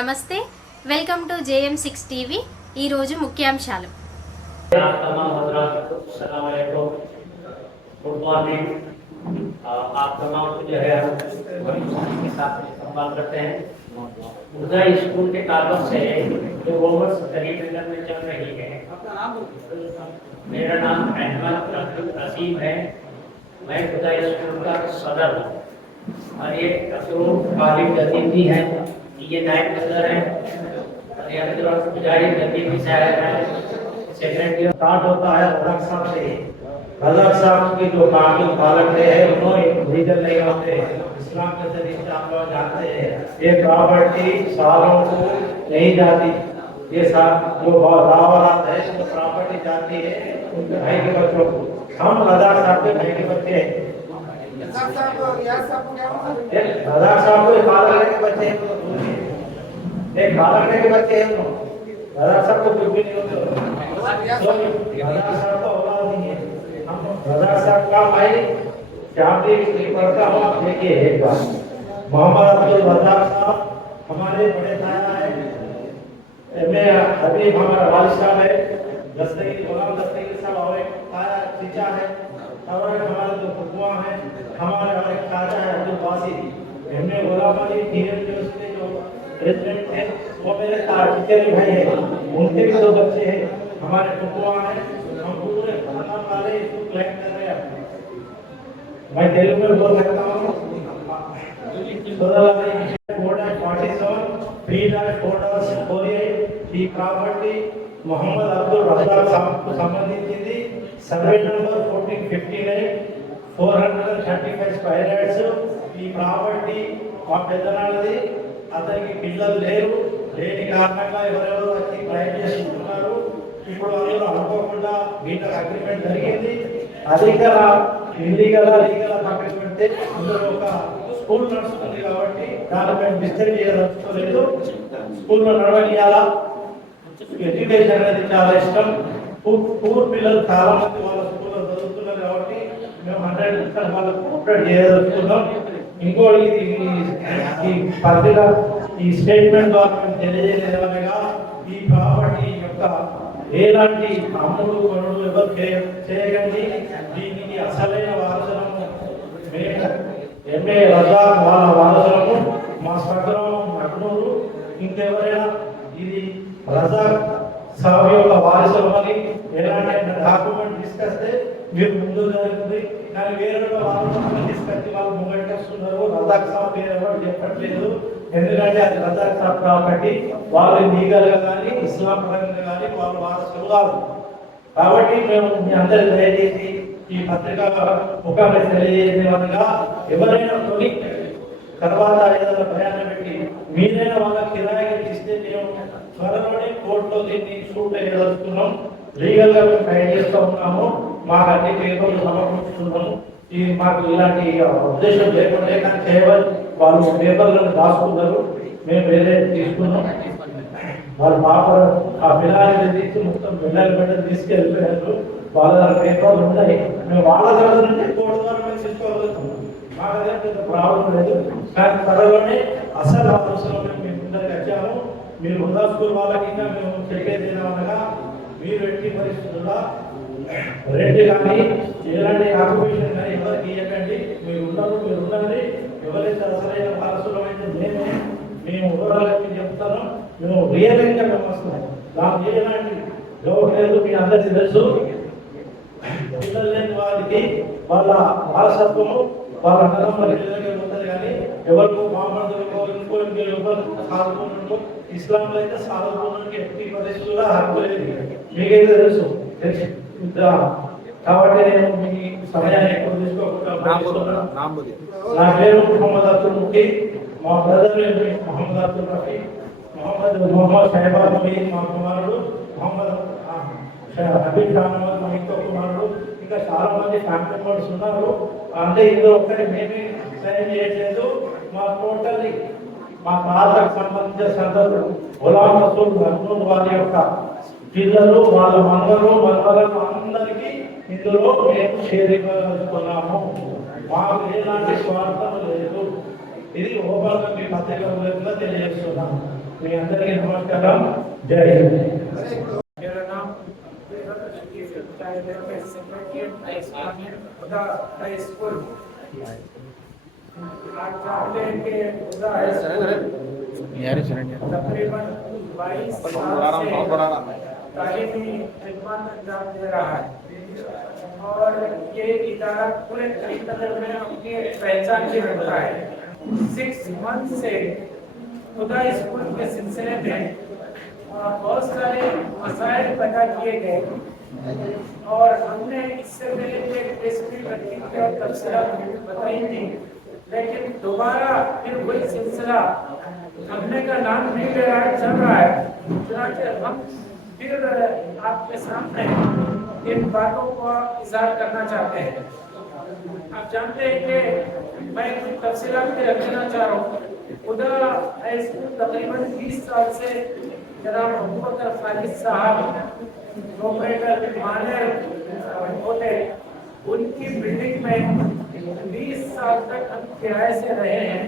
నమస్తే, welcome to JM6 TV. ఈ రోజు ముఖ్యాంశాలు. Good morning. आप तमाम को जो है के साथ संवाद करते हैं। उदय स्कूल के कागज से जो वोमर्स करीबन में चल रही है। मेरा नाम अहमद अब्दुल रसीम है। मैं उदय स्कूल का सदर हूँ और ये काबिल गतिविधि है। ये नायब सदर है और ये पुजारी गतिविधि सहायक है। सेकंड ईयर स्टार्ट होता है रज़ाक साहब से। रज़ाक साहब की जो काबिल पालक है उन्होंने लीगल नहीं होते। इस्लाम के तरीके से आप लोग जानते हैं ये प्रॉपर्टी सालों को नहीं जाती। ये साथ जो दावरात है वो प्रॉपर्टी जाती है उनके भाई के बच्चों को। हम रज़ाक साहब के भाई के बच्चे हैं। रज़ाक साहब को फादर के बच्चे हैं, एक फादर के बच्चे हैं। रज़ाक साहब को कुछ भी नहीं होते। रज़ाक साहब का औलाद नहीं है। रज़ाक साहब का भाई शादी पढ़ता हूँ। आप देखिए एक बार मोहम्मद अब्दुल रज़ाक साहब हमारे बड़े ताया है। मैं अभी हमारा वालिद साहब है दस्तगीर गुलाम दस्तगीर साहब और एक ताया चीचा है और हमारे जो फुफुआ है हमारे और एक चाचा है अब्दुल बासी। हमने गुलाम अली यूनिवर्सिटी जो प्रेसिडेंट थे वो मेरे चीचे भाई है। उनके भी 2 बच्चे हैं। हमारे फुफुआ है। हम पूरे खानदान वाले इसको क्लेम कर रहे हैं। मैं तेलुगु में बोल सकता हूँ। 47 ఈ ప్రాపర్టీ మొహమ్మద్ అబ్దుల్ రజాక్ సాబ్కు సంబంధించింది. Survey number 1459 435 square yards. ఈ ప్రాపర్టీ మా పెద్దనాన్నది. అతనికి పిల్లలు లేరు. లేని కారణంగా ఎవరెవరో వచ్చి క్లైమ్ చేసుకుంటున్నారు. ఇప్పుడు అందరూ అనుకోకుండా వీళ్ళకి అగ్రిమెంట్ జరిగింది. అధికార ఇల్లీగల్ లీగల్ పక్కన పెడితే అందులో ఒక స్కూల్ నడుస్తుంది కాబట్టి దాన్ని మేము డిస్టర్బ్ చేయదలుచుకోలేదు. స్కూల్లో నడవనియాలా ఎడ్యుకేషన్ అనేది చాలా ఇష్టం. పూర్ పిల్లలు చాలా మంది వాళ్ళ స్కూల్లో చదువుతున్నారు కాబట్టి మేము 100% వాళ్ళకు కోఆపరేట్ చేయదలుచుకున్నాం. ఇంకో ఈ పర్టికులర్ ఈ స్టేట్మెంట్ ద్వారా మేము తెలియజేయలేదనగా ఈ ప్రాపర్టీ యొక్క ఎలాంటి అమ్ముడు కొనుడు ఎవరు చేయకండి. దీనికి అసలైన వారసులము మేము ఎంఏ రజాక్ వాళ్ళ వారసులము మా స్వగ్రామం అక్నూరు. ఇంకెవరైనా ఇది రజాక్ సాబ్ యొక్క వారసులమని ఎలాంటి డాక్యుమెంట్ తీసుకొస్తే మీరు ముందు జరుగుతుంది. కానీ వేరే వారసులను తీసుకొచ్చి వాళ్ళు ముంగడికి వస్తున్నారు. రజాక్ సాబ్ పేరు ఎవరు చెప్పట్లేదు. ఎందుకంటే అది రజాక్ సాబ్ ప్రాపర్టీ. వాళ్ళు లీగల్గా కానీ ఇస్లాం పరంగా కానీ వాళ్ళు వారసులు కాదు. కాబట్టి మేము మీ అందరికీ దయచేసి ఈ పత్రిక ముఖాన్ని తెలియజేసేవారుగా ఎవరైనా కొని తర్వాత ఏదైనా ప్రయాణం పెట్టి మీరైనా వాళ్ళ కిరాయికి ఇస్తే మేము త్వరలోనే కోర్టులో దీన్ని షూట్ అయ్యదలుచుకున్నాం. లీగల్ గా మేము ట్రై చేస్తూ ఉన్నాము. మాకు అన్ని పేపర్లు సమర్పిస్తున్నాము. ఈ మాకు ఇలాంటి ఉద్దేశం లేకుండా కానీ చేయవాలి వాళ్ళు పేపర్లను దాచుకున్నారు. మేము వేరే తీసుకున్నాం. వాళ్ళ పాప ఆ పిల్లల్ని తీసి మొత్తం పిల్లలు బిడ్డలు తీసుకెళ్ళిపోయారు. వాళ్ళ పేపర్లు ఉన్నాయి. మేము వాళ్ళ దగ్గర నుండి కోర్టు ద్వారా మేము తీసుకోగలుగుతాం. మాకు అదే పెద్ద ప్రాబ్లం లేదు. కానీ త్వరలోనే అసలు అవసరం మేము ముందరికి వచ్చాము. మీరు ఉందా స్కూల్ వాళ్ళకి ఇంకా మేము తెలియజేయమనగా మీరు ఎట్టి పరిస్థితుల్లో రెడ్డి కానీ ఎలాంటి ఆక్యుపేషన్ కానీ ఎవరికి ఇవ్వకండి. మీరు ఉన్నది ఎవరైతే అసలైన వారసులం అయితే మేము వివరాలు చెప్తాను. మేము రియల్గా మేము వస్తున్నాం. దానికి ఎలాంటి డౌట్ లేదు. మీ అందరికీ తెలుసు. పిల్లలు లేని వారికి వాళ్ళ వారసత్వము వాళ్ళ అన్నదమ్ముల పిల్లలకి ఉంటుంది. కానీ ఎవరికి మామూలుగా ఎవరు సాధువులు ఇస్లాంలో అయితే సాధువులకి ఎట్టి పరిస్థితుల్లో హక్కు లేదు. మీకైతే తెలుసు. కాబట్టి నేను మీ సమయాన్ని ఎక్కువ తీసుకోకుండా నా పేరు మొహమ్మద్ అబ్దుల్ ముఖీ. మా బ్రదర్ మొహమ్మద్ అబ్దుల్ రఫీ. మొహమ్మద్ షహబాజ్ మహీద్ మా కుమారుడు. మొహమ్మద్ హబీబ్ ఖాన్ మా ఇంకో కుమారుడు. ఇంకా చాలా మంది ఫ్యామిలీ మెంబర్స్ ఉన్నారు. అంటే ఇందులో ఒక్కటి మేమే సైన్ చేయట్లేదు. మా టోటల్లీ మా తాతకు సంబంధించిన సందర్భం గులాం రసూల్ అక్నూర్ వారి యొక్క పిల్లలు వాళ్ళ మనవలను అందరికీ ఇందులో మేము చేరుకోగలుగుతున్నాము. మాకు ఎలాంటి స్వార్థం లేదు. ఇది ఓపెన్గా మీ పత్రిక తెలియజేస్తున్నాము. మీ అందరికీ నమస్కారం. జై హింద్. मेरा नाम हाई स्कूल आज जानते हैं कि तकरीबन 22 साल से तालीमी खिदमत अंजाम दे रहा है और ये इदारा पूरे कलकत्ता में अपनी पहचान भी रखता है. 6 मंथ से खुदा स्कूल के सिलसिले में बहुत सारे मसाइल पैदा किए गए और हमने इससे पहले एक प्रेस मीट रखी थी और तफसीलात बताई थी, लेकिन दोबारा फिर वही सिलसिला थमने का नाम नहीं ले रहा है, चल रहा है. चुनांचे हम फिर आपके सामने इन बातों को इज़हार करना चाहते हैं. आप जानते हैं कि मैं कुछ तफसीलात भी रखना चाह रहा हूँ. खुदा हाई स्कूल तकरीबन 20 साल से जनाब अबूबकर खालिद साहब ऑपरेटर मानर होते, उनकी बिल्डिंग में 20 साल तक हम किराए से रहे हैं.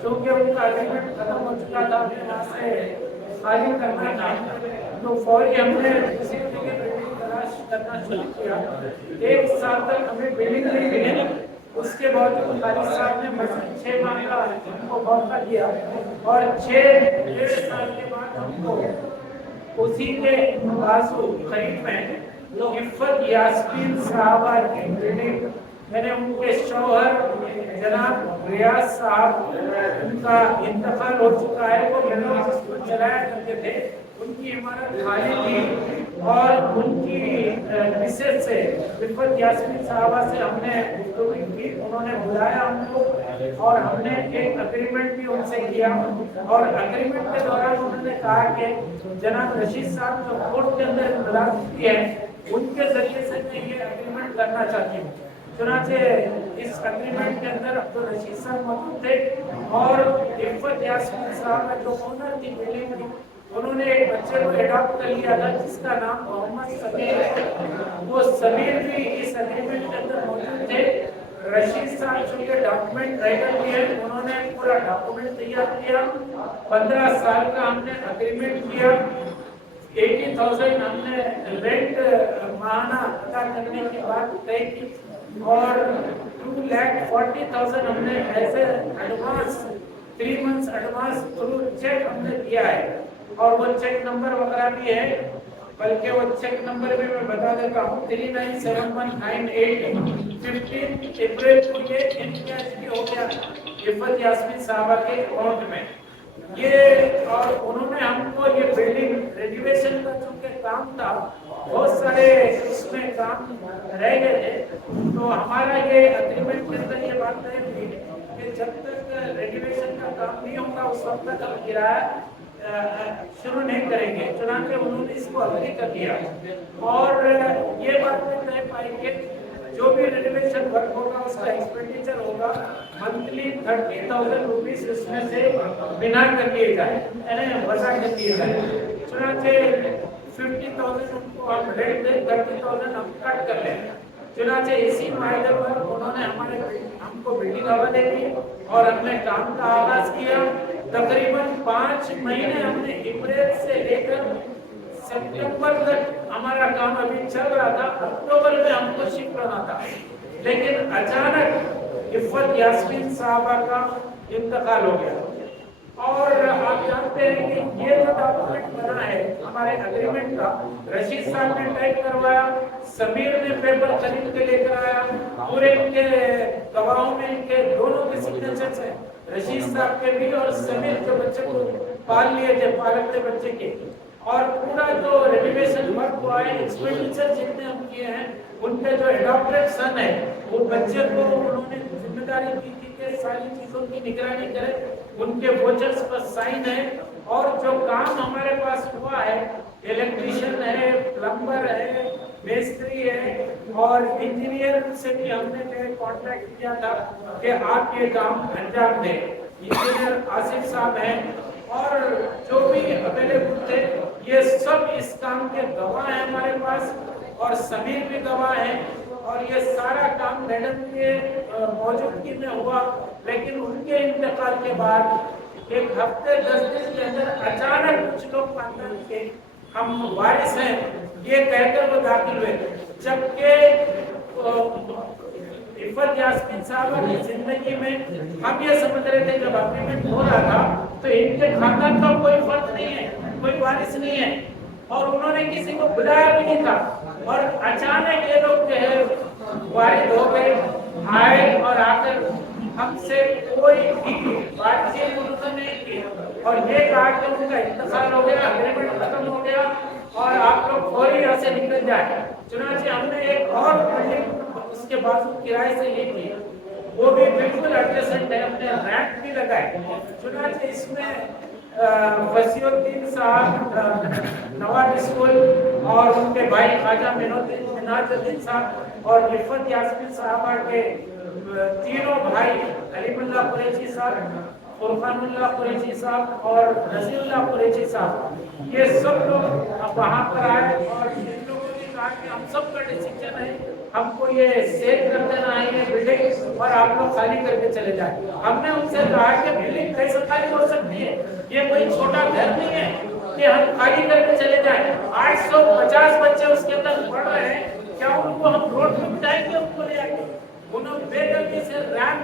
क्योंकि उनका एग्रीमेंट खत्म हो चुका था, हमें वहाँ से खाली करना था, तो फौरी हमने किसी जगह बिल्डिंग तलाश करना शुरू किया. 1 साल तक हमें बिल्डिंग नहीं मिली. उसके बावजूद खालिद साहब ने मजीद 6 माह का हमको मौका दिया और 6 साल के बाद हमको उसी के बाजू करीब में इफ़्फ़त यास्मीन साहबा की बिल्डिंग, मैंने उनके शौहर जनाब रियाज साहब, उनका इंतकाल हो चुका है, वो मिलना स्कूल चलाया करते थे, उनकी इमारत खाली थी और उनकी मिसेज से इफ़्फ़त यास्मीन साहबा से हमने गुफ्तगू की. उन्होंने बुलाया हमको और हमने एक एग्रीमेंट भी उनसे किया और एग्रीमेंट के दौरान उन्होंने कहा कि जनाब रशीद साहब जो कोर्ट के अंदर मुलाकात है, उनके जरिए से मैं ये एग्रीमेंट करना चाहती हूँ. चुनांचे इस एग्रीमेंट के अंदर अब्दुल रशीद साहब मौजूद थे और इफ़्फ़त यास्मीन साहब जो ओनर थी बिल्डिंग की, उन्होंने एक बच्चे को एडॉप्ट कर लिया था जिसका नाम मोहम्मद समीर है. वो समीर भी इस एग्रीमेंट के अंदर मौजूद थे. रशीद साहब चूंकि डॉक्यूमेंट राइटर भी है, उन्होंने पूरा डॉक्यूमेंट तैयार किया. 15 साल का हमने एग्रीमेंट किया. 80,000 हमने रेंट माहाना अदा करने की बात तय की और 2,40,000 हमने ऐसे advance 3 months advance through cheque हमने दिया है और वो चेक नंबर वगैरह भी है. बल्कि वो चेक नंबर भी मैं बता देता हूँ, 397198. 15 अप्रैल को ये इनकैश भी हो गया इफ़्फ़त यास्मीन साहबा के अकाउंट में ये. और उन्होंने हमको ये बिल्डिंग रेनोवेशन का चूंकि काम था, बहुत सारे उसमें काम रह गए थे, तो हमारा ये एग्रीमेंट के अंदर ये बात तय हुई कि जब तक रेनोवेशन का काम नहीं होगा उस वक्त तक हम किराया शुरू नहीं करेंगे. चुनांचे उन्होंने इसको अग्री कर दिया और ये बात में तय पाई कि जो भी रेनोवेशन वर्क होगा उसका एक्सपेंडिचर होगा मंथली 30,000 रुपीस उसमें से बिना कर दिए जाए, यानी वसा कर दिए जाए. चुनांचे 50,000 उनको हम रेट दें, 30,000 हम कट कर लें. चुनांचे इसी मायदे पर उन्होंने हमको बिल्डिंग हवा दे दी और हमने काम का आगाज किया. तकरीबन 5 महीने हमने अप्रैल से लेकर सितंबर तक हमारा काम अभी चल रहा था. अक्टूबर में हमको शिफ्ट होना था, लेकिन अचानक इफ़्फ़त यास्मीन साहबा का इंतकाल हो गया और आप जानते हैं कि ये जो डॉक्यूमेंट बना है हमारे एग्रीमेंट का, रशीद साहब ने टाइप करवाया, समीर ने पेपर खरीद के लेकर आया, पूरे इनके गवाहों में इनके दोनों के सिग्नेचर्स हैं, रशीद साहब के भी और समीर जो बच्चे को पाल लिए थे, पालक थे बच्चे के. और पूरा जो रेनोवेशन वर्क हुआ है, एक्सपेंडिचर जितने हम किए हैं, उनके जो एडॉप्टेड सन है वो बच्चे को उन्होंने जिम्मेदारी दी थी कि सारी चीजों की निगरानी करे, उनके वोचर्स पर साइन है. और जो काम हमारे पास हुआ है, इलेक्ट्रिशियन है, प्लम्बर है, मिस्त्री है और इंजीनियर से भी हमने कॉन्ट्रैक्ट किया था कि आप ये काम अंजाम दें. इंजीनियर आसिफ साहब हैं और जो भी अवेलेबल थे, ये सब इस काम के गवाह हैं हमारे पास और समीर भी गवाह हैं. और ये सारा काम मैडम के मौजूदगी में हुआ, लेकिन उनके इंतकाल के बाद एक हफ्ते 10 दिन के अंदर अचानक कुछ लोग खानदान के हम वारिस हैं ये कहकर वो दाखिल हुए, जबकि इफ़त यास्मीन साहबा की जिंदगी में हम ये समझ रहे थे जब अग्रीमेंट हो रहा था तो इनके खानदान का कोई फर्क नहीं है, कोई वारिस नहीं है और उन्होंने किसी को बुलाया भी नहीं था और अचानक ये लोग जो है वारिद हो गए, आए और आकर हमसे कोई भी बातचीत उन्होंने नहीं की और ये कहा कि उनका इंतकाल हो गया, अग्रीमेंट खत्म हो गया और आप लोग फौरी यहाँ से निकल जाए। चुनांचे हमने एक और बिल्डिंग उसके बाजू किराए से ली थी, वो भी बिल्कुल एडजेसेंट है, हमने रैंक भी लगाए। चुनांचे इसमें वसीउद्दीन साहब नवाब स्कूल और उनके भाई ख्वाजा मिनाजुद्दीन साहब और इफ़त यास्मीन साहबा के तीनों भाई अलीमुल्लाह कुरैशी साहब, फुरकानुल्लाह कुरैशी साहब और रज़ीउल्लाह कुरैशी साहब, ये सब लोग वहाँ पर आए और इन लोगों ने कहा कि हम सब का डिसीजन है, हमको ये सेल कर देना है ये बिल्डिंग और आप लोग खाली करके चले जाए। हमने उनसे कहा कि बिल्डिंग कैसे खाली हो सकती है, ये कोई छोटा घर नहीं है कि हम खाली करके चले जाए। 850 बच्चे उसके अंदर पढ़ रहे हैं, क्या उनको हम रोड पे बिठाएंगे? उनको ले आएंगे? उन्होंने बेदर्दी से रैंक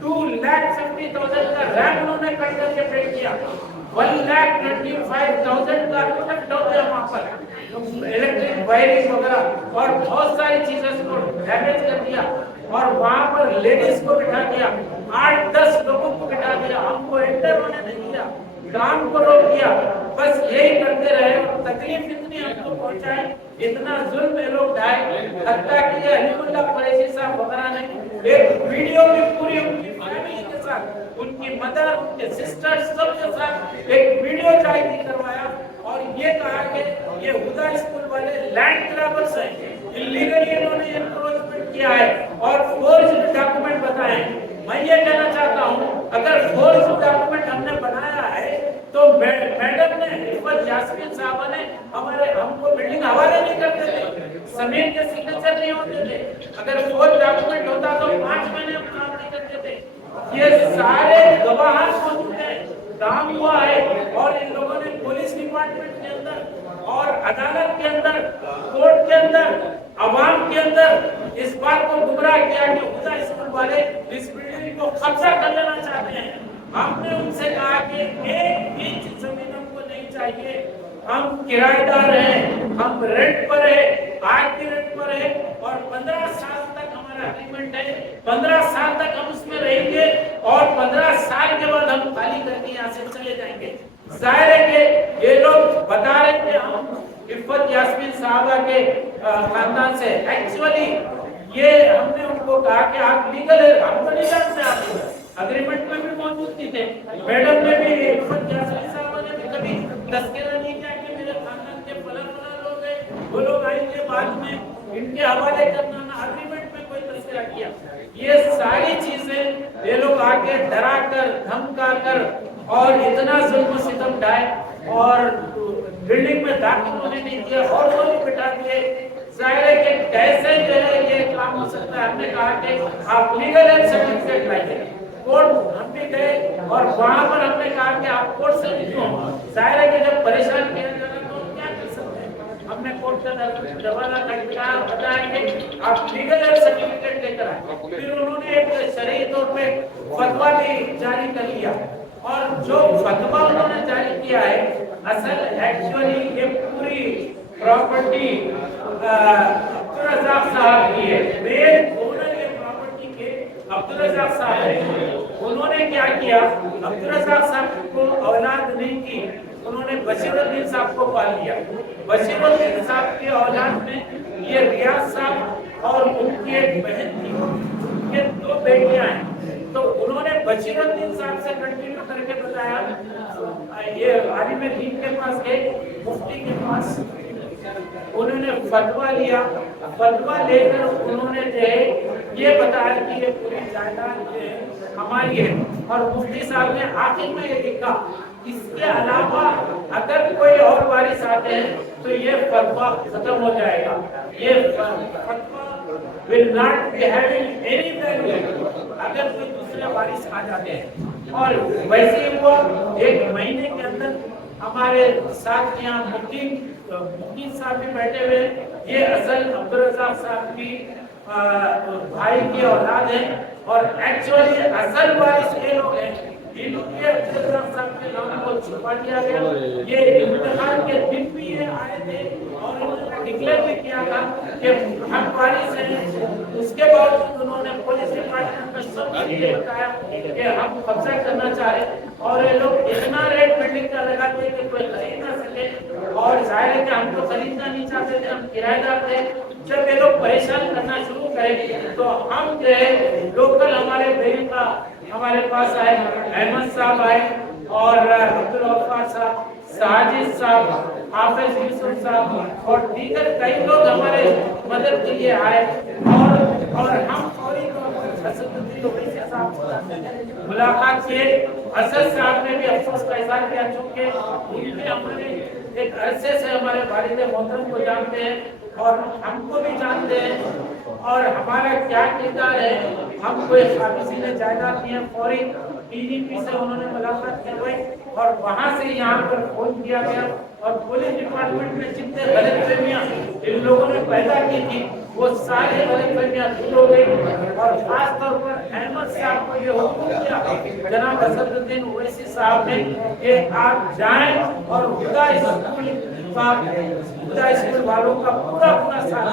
2,50,000 का रैंक उन्होंने कट करके पेश किया, 1,25,000 का इफेक्ट हो गया वहाँ पर, इलेक्ट्रिक वायरिंग वगैरह और बहुत सारी चीजें को डैमेज कर दिया और वहाँ पर लेडीज को बिठा दिया, 8-10 लोगों को बिठा दिया, हमको एंटर होने नहीं दिया, काम को रोक दिया, बस यही करते रहे और तकलीफ इतनी हमको पहुंचाई, इतना जुल्म ये लोग ढाए, हत्ता कि अलीमुल्लाह कुरैशी साहब वगैरह ने एक वीडियो में पूरी उनकी फैमिली के साथ, उनकी मदर, उनके सिस्टर्स सबके साथ एक वीडियो जारी करवाया और ये कहा कि ये हुदा स्कूल वाले लैंड ग्रैबर्स हैं, इलीगली इन्होंने एनक्रोचमेंट किया है और फोर्ज्ड डॉक्यूमेंट बताए। मैं ये कहना चाहता हूँ अगर फोर्ज्ड डॉक्यूमेंट हमने बनाया है तो मैडम ने इफ़त यास्मीन साहबा ने हमको बिल्डिंग हवाले नहीं करते थे, जमीन के सिग्नेचर नहीं होते थे, अगर फोर्ज डॉक्यूमेंट होता तो 5 महीने हम काम नहीं करते थे। ये सारे गवाह मौजूद हैं, काम हुआ है और इन लोगों ने पुलिस डिपार्टमेंट के अंदर और अदालत के अंदर, कोर्ट के अंदर, अवाम के अंदर इस बात को गुमराह किया कि हुदा स्कूल वाले इस बिल्डिंग को कब्जा कर लेना चाहते हैं। हमने उनसे कहा कि 1 इंच जमीन हमको नहीं चाहिए, हम किराएदार हैं, हम रेंट पर है, आज भी रेंट पर है और 15 साल तक हमारा एग्रीमेंट है, 15 साल तक हम उसमें रहेंगे और 15 साल के बाद हम खाली करके यहाँ से चले जाएंगे। जाहिर है कि ये लोग बता रहे थे हम इफ़त यास्मीन साहबा के खानदान से, एक्चुअली ये हमने उनको कहा कि आप लीगल है, हमको नहीं जानते, आप अग्रीमेंट में भी मौजूद थे, मैडम ने भी इफ़त यास्मीन साहबा ने भी कभी तस्करा नहीं किया कि मेरे खानदान के फलाना लोग हैं, वो लोग आएंगे बाद में इनके हवाले करना, ना अग्रीमेंट में कोई तस्करा किया। ये सारी चीजें ये लोग आके डरा कर, धमका कर और इतना जुल्म सितम ढाए और बिल्डिंग में दाखिल होने नहीं दिया और वो भी बिठा दिए। जाहिर है कि कैसे जो है ये काम हो सकता है। हमने कहा कि आप लीगल एड सर्टिफिकेट लाइए, कोर्ट हम भी गए और वहां पर हमने कहा कि आप कोर्ट से क्यों, जाहिर है कि जब परेशान किया जा रहा तो क्या कर सकते हैं। हमने कोर्ट का दरवाजा खटखटाया, बताया कि आप लीगल एड सर्टिफिकेट लेकर आए। फिर उन्होंने एक शरई तौर पे फतवा भी जारी कर लिया और जो फतवा उन्होंने जारी किया है, असल एक्चुअली ये पूरी प्रॉपर्टी अब्दुल रज़ाक साहब की है, मेन ओनर ये प्रॉपर्टी के अब्दुल रज़ाक साहब है। उन्होंने क्या किया, अब्दुल रज़ाक साहब को औलाद नहीं की, उन्होंने बशीरुद्दीन साहब को पाल लिया। बशीरुद्दीन साहब की औलाद में ये रियाज साहब और उनकी एक बहन थी, उनके 2 बेटियां हैं। तो उन्होंने बशीरुद्दीन साहब से कंटिन्यू करके बताया, ये आलिम दीन के पास गए, मुफ्ती के पास, उन्होंने फतवा लिया। फतवा लेकर उन्होंने जो है ये बताया कि ये पूरी जायदाद जो है हमारी है और मुफ्ती साहब ने आखिर में ये लिखा, इसके अलावा अगर कोई और वारिस आते हैं तो ये फतवा खत्म हो जाएगा, ये फतवा will not be having any value। अगर कोई दूसरे वारिस आ जाते हैं। और वैसे ही वो 1 महीने के अंदर हमारे साथ यहाँ मुकीम साहब भी बैठे हुए हैं। ये असल अब्दुल रज़ाक साहब की भाई की औलाद है और एक्चुअली असल वारिस ये लोग हैं। इनके अब्दुल रज़ाक साहब के नाम को छुपा दिया गया। ये इम्तिहान के दिन भी ये आए थे और उन्होंने डिक्लेयर भी किया था कि हम वारिस हैं। उसके बाद उन्होंने पुलिस डिपार्टमेंट में सब ये बताया कि हम कब्जा करना चाहे और ये लोग इतना रेट बिल्डिंग का लगाते कि कोई खरीद ना सके। और जाहिर है कि हम तो खरीदना नहीं चाहते थे, हम किराएदार थे। जब ये लोग परेशान करना शुरू करें तो हम जो है लोकल हमारे बहन का हमारे पास आए, अहमद साहब आए और अब्दुल गफ्फार साहब, साजिद साहब, हाफिज यूसुफ साहब और दीगर कई लोग हमारे मदद के लिए आए और हम फौरी तौर पर असदुद्दीन ओवैसी साहब से मुलाकात किए। असद साहब ने भी अफसोस का इजहार किया चूंकि उनके हमारे एक अरसे से हमारे वालिद मोहतरम को जानते हैं और हमको भी जानते हैं और हमारा क्या किरदार है। हम कोई खामिसी ने जायदाद नहीं है। फौरी टीडीपी से उन्होंने मुलाकात करवाई और वहां से यहाँ पर फोन किया गया और पुलिस डिपार्टमेंट में जितने गलतफहमियां इन लोगों ने पैदा की थी वो सारी गलतफहमियां दूर हो गई। और खास तौर पर अहमद साहब को ये हुक्म दिया जनाब असदुद्दीन ओवैसी साहब ने कि आप जाएं और हुदा स्कूल वालों का पूरा साथ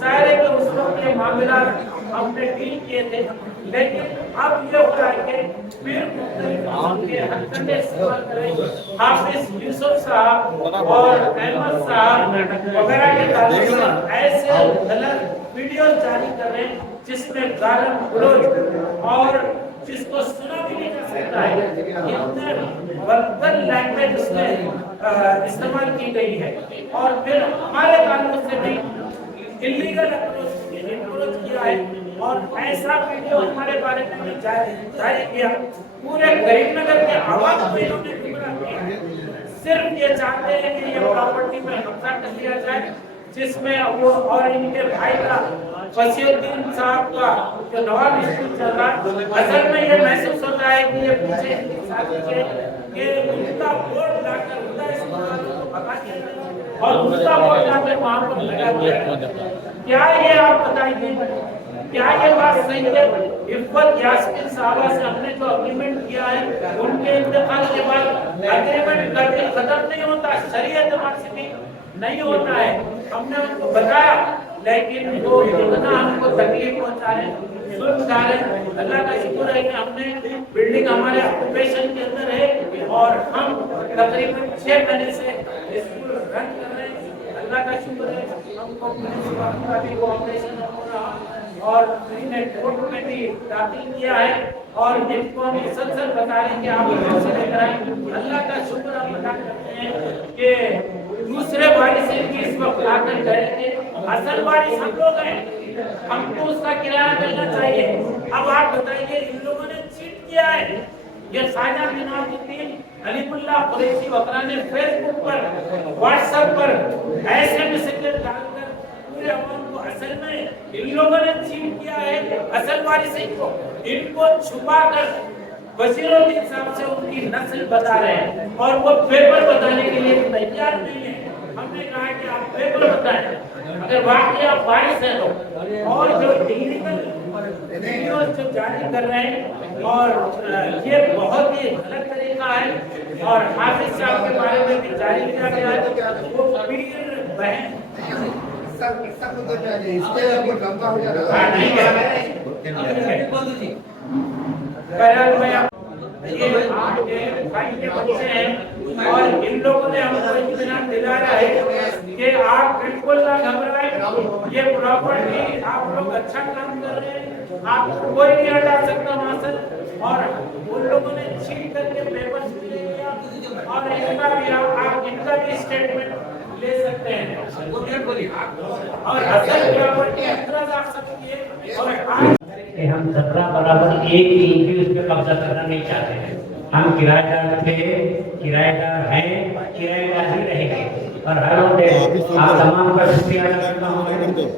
सारे के उस वक्त के मामला हमने डील किए थे। लेकिन अब ये हो रहा है कि फिर हाफिज यूसुफ साहब और अहमद साहब वगैरह के ताल्लुक से ऐसे गलत वीडियो जारी कर रहे हैं जिसमें गालिब गलौज और जिसको सुना भी नहीं जा सकता है, इतने वल्गर लैंग्वेज उसमें इस्तेमाल की गई है। और फिर हमारे ताल्लुक से भी इलीगल अप्रोच किया है और ऐसा वीडियो हमारे बारे में भी जारी किया। पूरे करीमनगर के आवाज को इन्होंने गुमराह किया। सिर्फ ये चाहते हैं कि ये प्रॉपर्टी में कब्जा कर लिया जाए जिसमें वो और इनके भाई का फसीउद्दीन साहब का जो नवाब स्कूल चल रहा है। असल में ये महसूस होता है कि ये पीछे ये उनका वोट लाकर उनका स्कूल को भगा दिया और उनका वोट लाकर वहाँ पर लगा दिया। क्या ये आप बताइए, क्या ये बात सही है? इफ़्फ़त यास्मीन साहबा से हमने जो अग्रीमेंट किया है उनके इंतकाल के बाद अग्रीमेंट करके खत्म नहीं होता, शरीयत से भी नहीं होता है। हमने उनको बताया लेकिन वो इतना हमको तकलीफ पहुंचा रहे, जुल्म कर रहे। अल्लाह का शुक्र है कि हमने बिल्डिंग हमारे ऑक्यूपेशन के अंदर है और हम तकरीबन 6 महीने से स्कूल रन कर रहे हैं। अल्लाह का शुक्र है हमको पुलिस का भी कोऑपरेशन हो रहा और इन्हें कोर्ट में भी दाखिल किया है और इनको हम मुसलसल बता रहे हैं कि आप लोग से लेकर आए। अल्लाह का शुक्र हम अदा करते हैं कि दूसरे वारिस इनकी इस वक्त आकर गए थे। असल वारिस हम लोग हैं, हमको उसका किराया मिलना चाहिए। अब आप बताइए इन लोगों ने चीट किया है। ये ख्वाजा मिनाजुद्दीन अलीमुल्लाह कुरैशी वगैरह ने फेसबुक पर व्हाट्सएप पर ऐसे मैसेज डालकर पूरे अवाम को असल में इन लोगों ने चीट किया है। असल वारिस इनको छुपा कर वजीरुद्दीन साहब से उनकी नस्ल बता रहे हैं और वो पेपर बताने के लिए तैयार नहीं है। हमने कहा कि आप पेपर बताएं अगर वाकई आप वारिस हैं तो। और जो इलीगल वीडियो जो जारी कर रहे हैं और ये बहुत ही गलत तरीका है। और हाफिज साहब के बारे में भी जारी किया गया है वो पीर बहन ये भाई के बच्चे हैं और इन लोगों ने हमको इत्मीनान दिलाया है कि आप बिल्कुल ना घबराएं। ये प्रॉपर्टी आप लोग अच्छा काम कर रहे हैं, आपको कोई नहीं हटा सकता वहाँ से। और उन लोगों ने छीन करके पेपर ले लिया और इनका भी आप इनका भी स्टेटमेंट ले सकते हैं और असल प्रॉपर्टी अंदर आ सकती है। और कि हम 17 बराबर एक ही इंच उस पर कब्जा करना नहीं चाहते हैं। हम किराएदार थे, किराएदार हैं, किराएदार ही रहेंगे। और हर होते आप तमाम का शुक्रिया अदा करता हूँ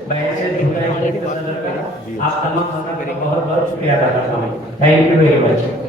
मैं ऐसे आप तमाम का बहुत बहुत शुक्रिया अदा करता हूँ। Thank you very much.